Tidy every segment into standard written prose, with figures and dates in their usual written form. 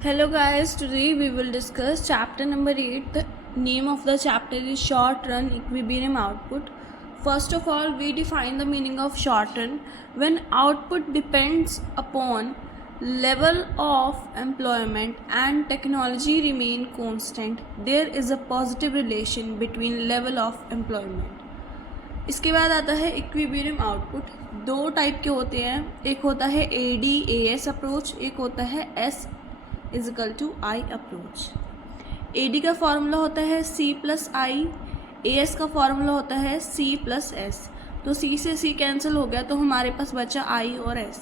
Hello guys, today we will discuss chapter number 8. The name of the chapter is short run equilibrium output. First of all, we define the meaning of short run. When output depends upon level of employment and technology remain constant, there is a positive relation between level of employment. इसके बाद आता है equilibrium output. दो type के होते हैं, एक होता है AD/AS अप्रोच, एक होता है S is equal to I approach. AD का फॉर्मूला होता है C+I, AS का फॉर्मूला होता है C+S. तो C से C कैंसिल हो गया तो हमारे पास बचा I और S.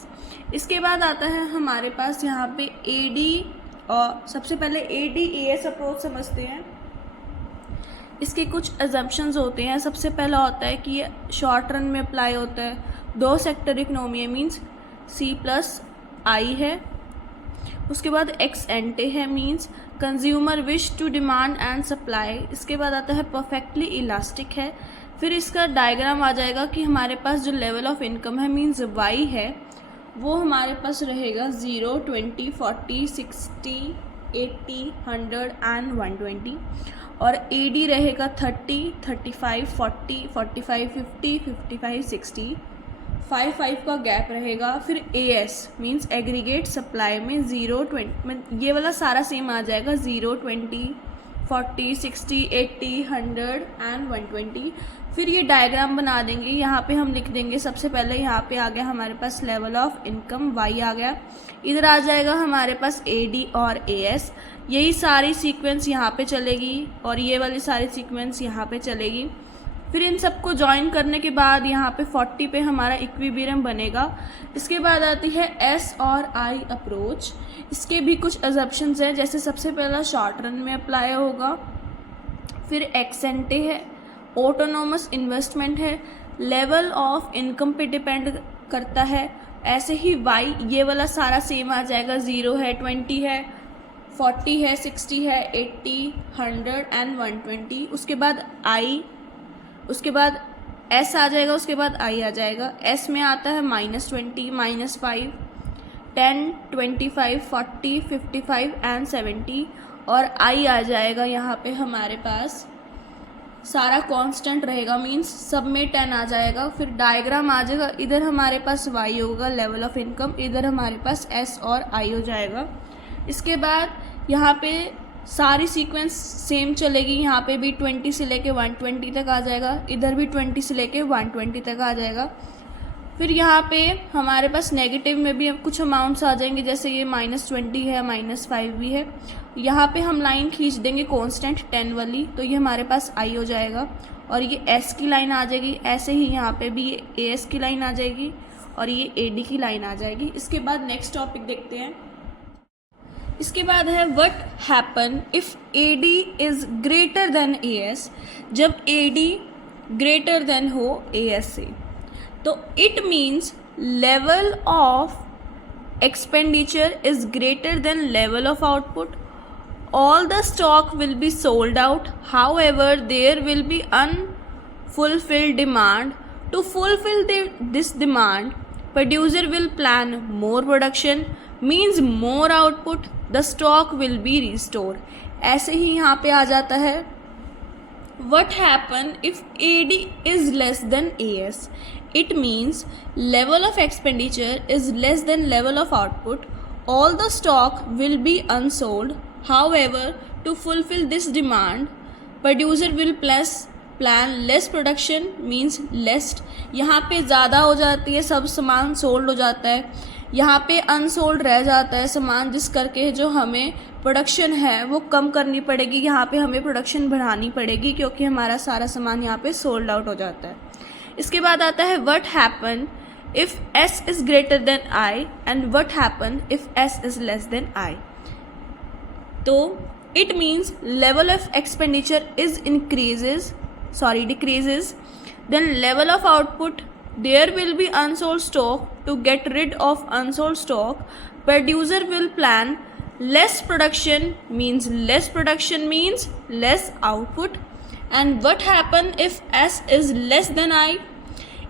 इसके बाद आता है हमारे पास यहाँ पे AD, और सबसे पहले AD/AS अप्रोच समझते हैं. इसके कुछ अजम्पशंस होते हैं. सबसे पहला होता है कि ये शॉर्ट रन में अप्लाई होता है. दो सेक्टर इकोनॉमी है, मीन्स C+I है. उसके बाद एक्स एंटे है, means consumer wish to demand and supply. इसके बाद आता है परफेक्टली इलास्टिक है. फिर इसका डायग्राम आ जाएगा कि हमारे पास जो लेवल ऑफ इनकम है मीन्स वाई है, वो हमारे पास रहेगा 0, 20, 40, 60, 80, 100 एंड 120. और AD रहेगा 30, 35, 40, 45, 50, 55, 60. 5 का गैप रहेगा. फिर AS मीन्स एग्रीगेट सप्लाई में 0, 20, ये वाला सारा सेम आ जाएगा. 0, 20, 40, 60, 80, 100 एंड 120. फिर ये डायग्राम बना देंगे. यहाँ पे हम लिख देंगे सबसे पहले, यहाँ पे आ गया हमारे पास लेवल ऑफ इनकम Y आ गया. इधर आ जाएगा हमारे पास AD और AS. यही सारी सीक्वेंस यहाँ पे चलेगी और ये वाली सारी सीक्वेंस यहाँ पे चलेगी. फिर इन सबको ज्वाइन करने के बाद यहाँ पे 40 पे हमारा इक्विलिब्रियम बनेगा. इसके बाद आती है S और I अप्रोच. इसके भी कुछ अजम्पशंस हैं, जैसे सबसे पहला शॉर्ट रन में अप्लाई होगा, फिर एक्स एंटे है, ऑटोनोमस इन्वेस्टमेंट है, लेवल ऑफ इनकम पे डिपेंड करता है. ऐसे ही Y ये वाला सारा सेम आ जाएगा. 0 है, 20 है, 40 है, 60 है, 80, 100 एंड 120. उसके बाद I, उसके बाद S आ जाएगा, उसके बाद I आ जाएगा. S में आता है -20, -5, 10, 25, 40, 55 एंड 70. और I आ जाएगा यहाँ पे हमारे पास सारा कांस्टेंट रहेगा, मींस सब में 10 आ जाएगा. फिर डायग्राम आ जाएगा. इधर हमारे पास Y होगा लेवल ऑफ इनकम, इधर हमारे पास S और I हो जाएगा. इसके बाद यहाँ पे सारी सीक्वेंस सेम चलेगी. यहाँ पे भी 20 से लेके 120 तक आ जाएगा, इधर भी 20 से लेके 120 तक आ जाएगा. फिर यहाँ पे हमारे पास नेगेटिव में भी कुछ अमाउंट्स आ जाएंगे, जैसे ये -20 है, -5 भी है. यहाँ पे हम लाइन खींच देंगे कांस्टेंट 10 वाली, तो ये हमारे पास I हो जाएगा और ये S की लाइन आ जाएगी. ऐसे ही यहाँ पे भी ये AS की लाइन आ जाएगी और ये AD की लाइन आ जाएगी. इसके बाद नेक्स्ट टॉपिक देखते हैं. इसके बाद है what happen if AD is greater than AS. जब AD ग्रेटर देन हो AS से, तो it means level of expenditure is greater than level of output. All the stock will be sold out. However, there will be unfulfilled demand. To fulfill this demand, producer will plan more production, means more output. The stock will be restored. ऐसे ही यहाँ पे आ जाता है what happen if AD is less than AS. It means level of expenditure is less than level of output. All the stock will be unsold. However, to fulfill this demand, producer will plan less production, means less. यहाँ पे ज़्यादा हो जाती है, सब सामान sold हो जाता है. यहाँ पे अनसोल्ड रह जाता है सामान, जिस करके जो हमें प्रोडक्शन है वो कम करनी पड़ेगी. यहाँ पे हमें प्रोडक्शन बढ़ानी पड़ेगी क्योंकि हमारा सारा सामान यहाँ पे सोल्ड आउट हो जाता है. इसके बाद आता है what happen if S is greater than I and what happen if S is less than I. तो it means level of expenditure is decreases, then level of output, there will be unsold stock. To get rid of unsold stock, producer will plan less production, means less production means less output. And what happen if S is less than I?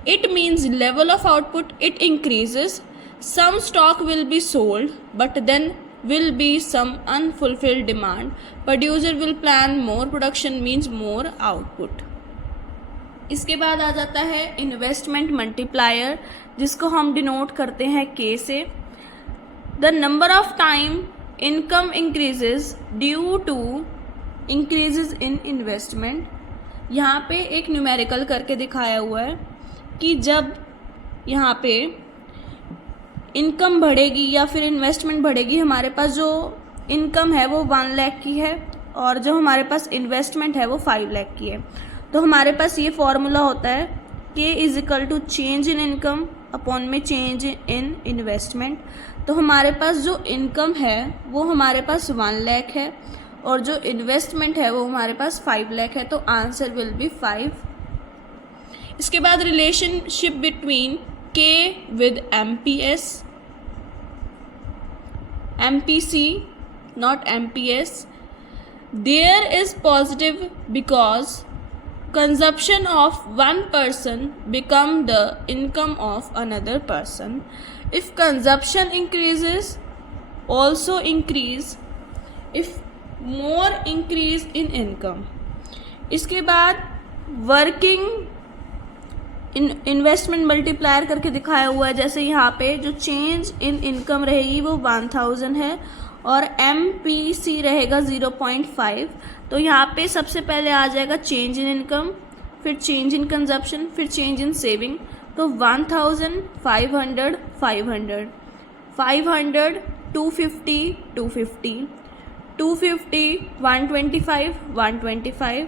It means level of output it increases. Some stock will be sold, but then will be some unfulfilled demand. Producer will plan more production means more output. इसके बाद आ जाता है investment multiplier, जिसको हम denote करते हैं K से. The number of time income increases due to increases in investment. यहाँ पे एक न्यूमेरिकल करके दिखाया हुआ है कि जब यहाँ पे इनकम बढ़ेगी या फिर इन्वेस्टमेंट बढ़ेगी, हमारे पास जो इनकम है वो 1 लाख की है और जो हमारे पास इन्वेस्टमेंट है वो 5 लाख की है. तो हमारे पास ये फॉर्मूला होता है K is equal to change in income upon में चेंज इन इन्वेस्टमेंट. तो हमारे पास जो इनकम है वो हमारे पास 1 लाख है और जो इन्वेस्टमेंट है वो हमारे पास 5 लाख है. तो आंसर विल बी 5. इसके बाद relationship between K with MPS, MPC not MPS. There is positive because consumption of one person become the income of another person. If consumption increases, also increase if more increase in income. इसके बाद working investment multiplier करके दिखाया हुआ है. जैसे यहाँ पे जो चेंज इन इनकम रहेगी वो 1000 है और MPC रहेगा 0.5. तो यहाँ पे सबसे पहले आ जाएगा चेंज इन इनकम, फिर चेंज इन कंजप्शन, फिर चेंज इन सेविंग. तो 1000, 500, 500, 500, 250, 250, 250, 125, 125,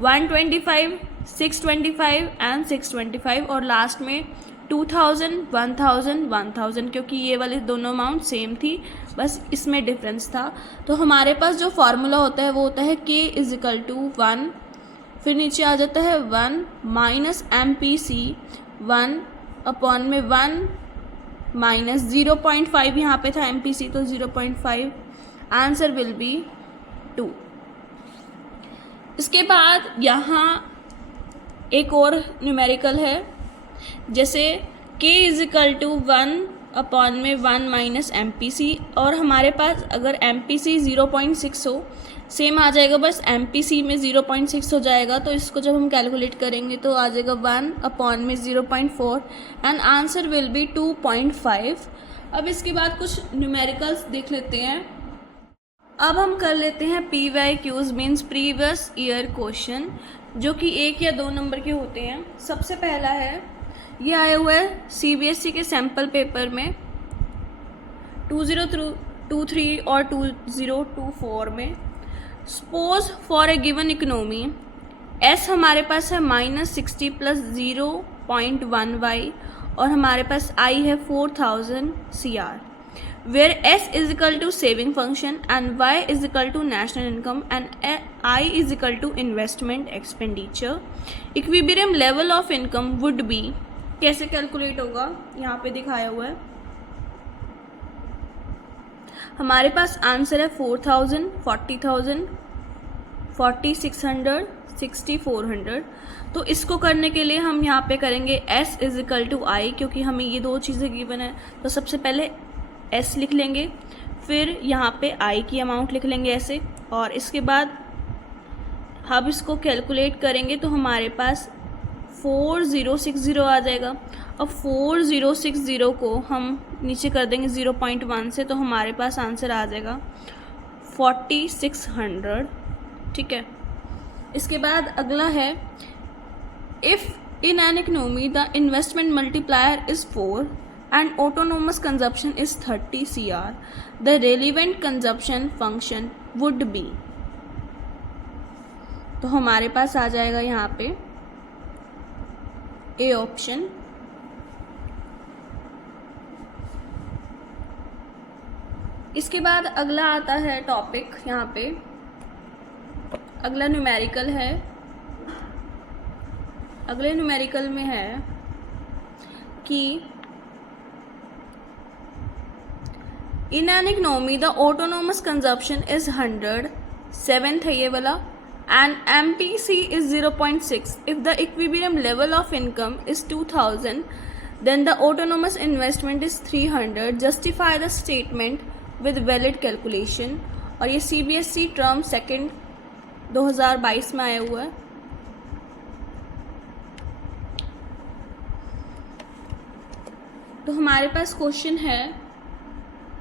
125, 625 एंड 625 और लास्ट में 2000, 1000, 1000, क्योंकि ये वाली दोनों अमाउंट सेम थी, बस इसमें डिफरेंस था. तो हमारे पास जो फार्मूला होता है वो होता है K इज इक्वल टू 1, फिर नीचे आ जाता है 1 माइनस MPC, 1 अपॉन में 1 माइनस 0.5, यहाँ पे था MPC तो 0.5. Answer will be 2. इसके बाद यहाँ एक और न्यूमेरिकल है. जैसे K is equal to 1 upon में 1 माइनस MPC और हमारे पास अगर MPC 0.6 हो, सेम आ जाएगा, बस MPC में 0.6 हो जाएगा. तो इसको जब हम कैलकुलेट करेंगे तो आ जाएगा 1 अपॉन में 0.4 एंड आंसर विल बी 2.5. अब इसके बाद कुछ न्यूमेरिकल्स देख लेते हैं. अब हम कर लेते हैं PYQs means previous year question, जो कि 1 या 2 नंबर के होते हैं. सबसे पहला है, ये आया हुआ है CBSE के सैम्पल पेपर में 2023 और 2024 में. Suppose for a given economy S हमारे पास है -60 प्लस 0.1y और हमारे पास I है 4000 CR, where S is equal to saving function and Y is equal to national income and I is equal to investment expenditure. Equilibrium level of income would be, कैसे calculate होगा यहाँ पे दिखाया हुआ है. हमारे पास आंसर है 4000, 40,000, 4600, 6400. तो इसको करने के लिए हम यहाँ पे करेंगे S is equal to I, क्योंकि हमें ये 2 चीज़ें गिवन है. तो सबसे पहले S लिख लेंगे, फिर यहाँ पे I की अमाउंट लिख लेंगे ऐसे, और इसके बाद हम इसको कैलकुलेट करेंगे तो हमारे पास 4060 आ जाएगा. अब 4060 को हम नीचे कर देंगे 0.1 से, तो हमारे पास आंसर आ जाएगा 4600. ठीक है. इसके बाद अगला है, if in an economy the investment multiplier is 4 and autonomous consumption is 30 CR, the relevant consumption function would be. तो हमारे पास आ जाएगा यहाँ पे A ऑप्शन. इसके बाद अगला आता है टॉपिक, यहाँ पे अगला न्यूमेरिकल है. अगले न्यूमेरिकल में है कि इन an economy the autonomous consumption is 100, 7th है ये वाला, and MPC is 0.6. If the equilibrium level of income is 2000, then the autonomous investment is 300. Justify the statement with valid calculation। और ये CBSE टर्म सेकेंड 2022 में आया हुआ है। तो हमारे पास क्वेश्चन है,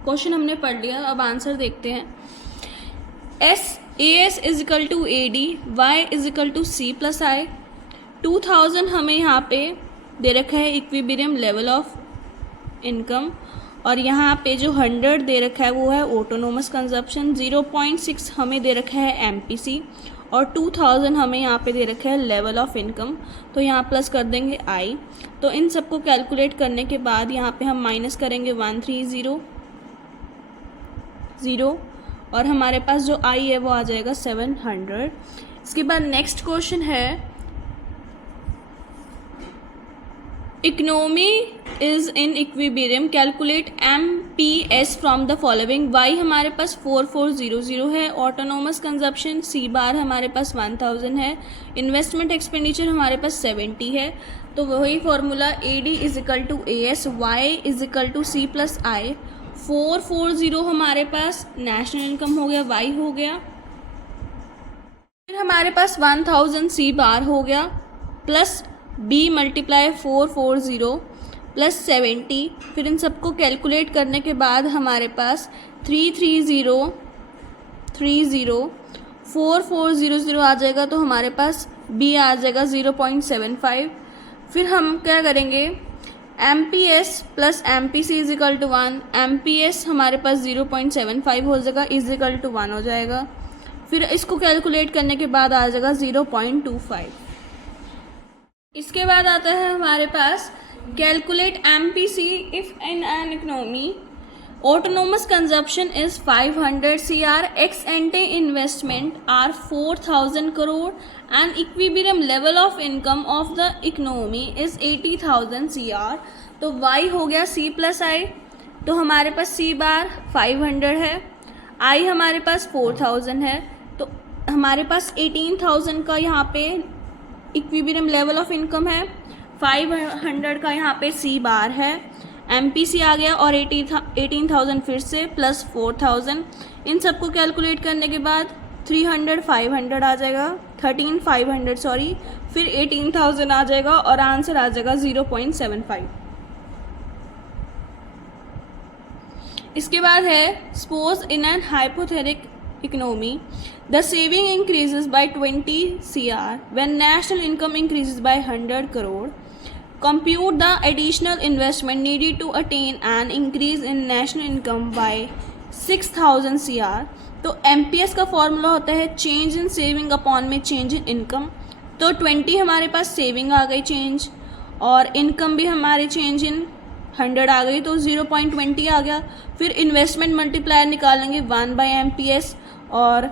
क्वेश्चन हमने पढ़ लिया, अब आंसर देखते हैं। AS is equal to AD, Y is equal to C plus I। 2000 हमें यहाँ पे दे रखा है इक्विलिब्रियम लेवल ऑफ इनकम, और यहाँ पे जो 100 दे रखा है वो है ऑटोनोमस कंजप्शन। 0.6 हमें दे रखा है MPC, और 2000 हमें यहाँ पे दे रखा है लेवल ऑफ इनकम। तो यहाँ प्लस कर देंगे I। तो इन सबको कैलकुलेट करने के बाद यहाँ पे हम माइनस करेंगे 1300 और हमारे पास जो I है वो आ जाएगा 700। इसके बाद नेक्स्ट क्वेश्चन है, economy is in equilibrium, calculate MPS from the following. Y हमारे पास 4400 है, ऑटोनोमस कंजप्शन C बार हमारे पास 1000 है, इन्वेस्टमेंट एक्सपेंडिचर हमारे पास 70 है। तो वही formula AD is equal to AS, Y is equal to C plus I। 440 हमारे पास नेशनल इनकम हो गया, Y हो गया, फिर हमारे पास 1000 C बार हो गया, प्लस B मल्टीप्लाई 440 प्लस 70। फिर इन सबको कैलकुलेट करने के बाद हमारे पास 330 4400 आ जाएगा। तो हमारे पास B आ जाएगा 0.75। फिर हम क्या करेंगे, MPS plus MPC is equal to 1। MPS हमारे पास 0.75 हो जाएगा, इज इक्वल टू 1 हो जाएगा। फिर इसको कैलकुलेट करने के बाद आ जाएगा 0.25। इसके बाद आता है हमारे पास calculate MPC if in an economy autonomous consumption is 500 CR, ex ante investment are 4000 crore and equilibrium level of income of the economy is 80,000 CR। तो Y हो गया C प्लस I। तो हमारे पास C बार 500 है, I हमारे पास 4000 है, तो हमारे पास 18,000 का यहाँ पे इक्विलिब्रियम लेवल ऑफ इनकम है, 500 का यहाँ पे C बार है, MPC आ गया, और 18,000 फिर से प्लस 4000। इन सबको कैलकुलेट करने के बाद 300 500 आ जाएगा, 13,500 सॉरी, फिर 18,000 आ जाएगा और आंसर आ जाएगा 0.75। इसके बाद है suppose in an hypothetic economy the saving increases by 20 CR when national income increases by 100 crore, compute the additional investment needed to attain an increase in national income by 6,000 CR। तो MPS का formula होता है change in saving upon में change in income. तो 20 हमारे पास saving आ गई change, और income भी हमारी चेंज इन 100 आ गई, तो 0.20 आ गया। फिर इन्वेस्टमेंट मल्टीप्लायर निकालेंगे 1 बाई MPS, और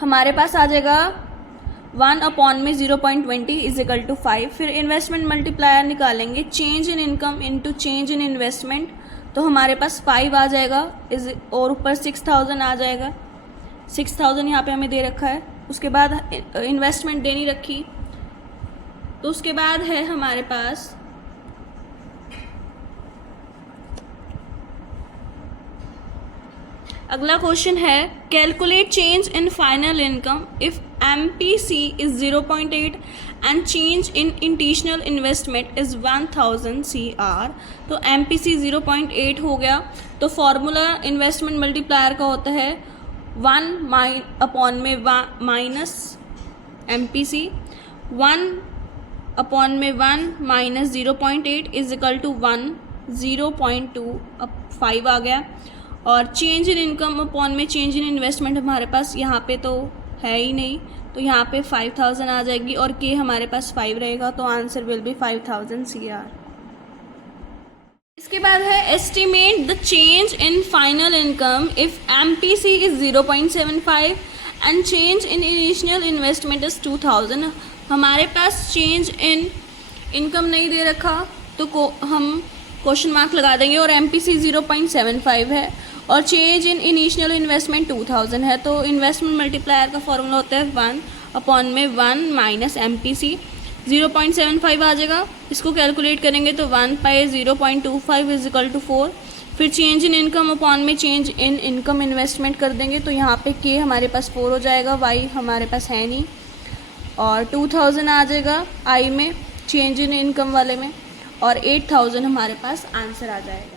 हमारे पास आ जाएगा 1 अपॉन में 0.20 इज इक्वल टू 5। फिर इन्वेस्टमेंट मल्टीप्लायर निकालेंगे change in income into change in investment, तो हमारे पास 5 आ जाएगा और ऊपर 6,000 आ जाएगा। 6,000 यहाँ पे हमें दे रखा है, उसके बाद इन्वेस्टमेंट देनी रखी। तो उसके बाद है हमारे पास अगला क्वेश्चन है calculate change in final income if MPC is 0.8 and change in initial investment is 1000 CR। तो MPC 0.8 हो गया, तो फॉर्मूला इन्वेस्टमेंट मल्टीप्लायर का होता है 1 अपॉन में माइनस MPC, 1 अपॉन में 1 माइनस 0.8 इज इक्वल टू 1 0.2, अब 5 आ गया। और चेंज इन इनकम अपॉन में चेंज इन इन्वेस्टमेंट हमारे पास यहाँ पे तो है ही नहीं, तो यहाँ पे 5,000 आ जाएगी, और K हमारे पास 5 रहेगा, तो आंसर विल बी 5,000 CR। इसके बाद है estimate the change in final income if MPC is 0.75 and change in initial investment is 2,000। हमारे पास चेंज इन इनकम नहीं दे रखा, तो हम क्वेश्चन मार्क लगा देंगे, और MPC 0.75 है और चेंज इन इनिशियल इन्वेस्टमेंट 2000 है। तो इन्वेस्टमेंट मल्टीप्लायर का फॉर्मूला होता है 1 अपॉन में 1 माइनस MPC, 0.75 आ जाएगा। इसको कैलकुलेट करेंगे तो 1 पाई 0.25 इज इक्वल टू 4, फिर चेंज इन इनकम अपॉन में चेंज इन इनकम इन्वेस्टमेंट कर देंगे, तो यहाँ पे के हमारे पास 4 हो जाएगा, वाई हमारे पास है नहीं, और 2000 आ जाएगा आई में चेंज इन इनकम वाले में, और 8000 हमारे पास आंसर आ जाएगा।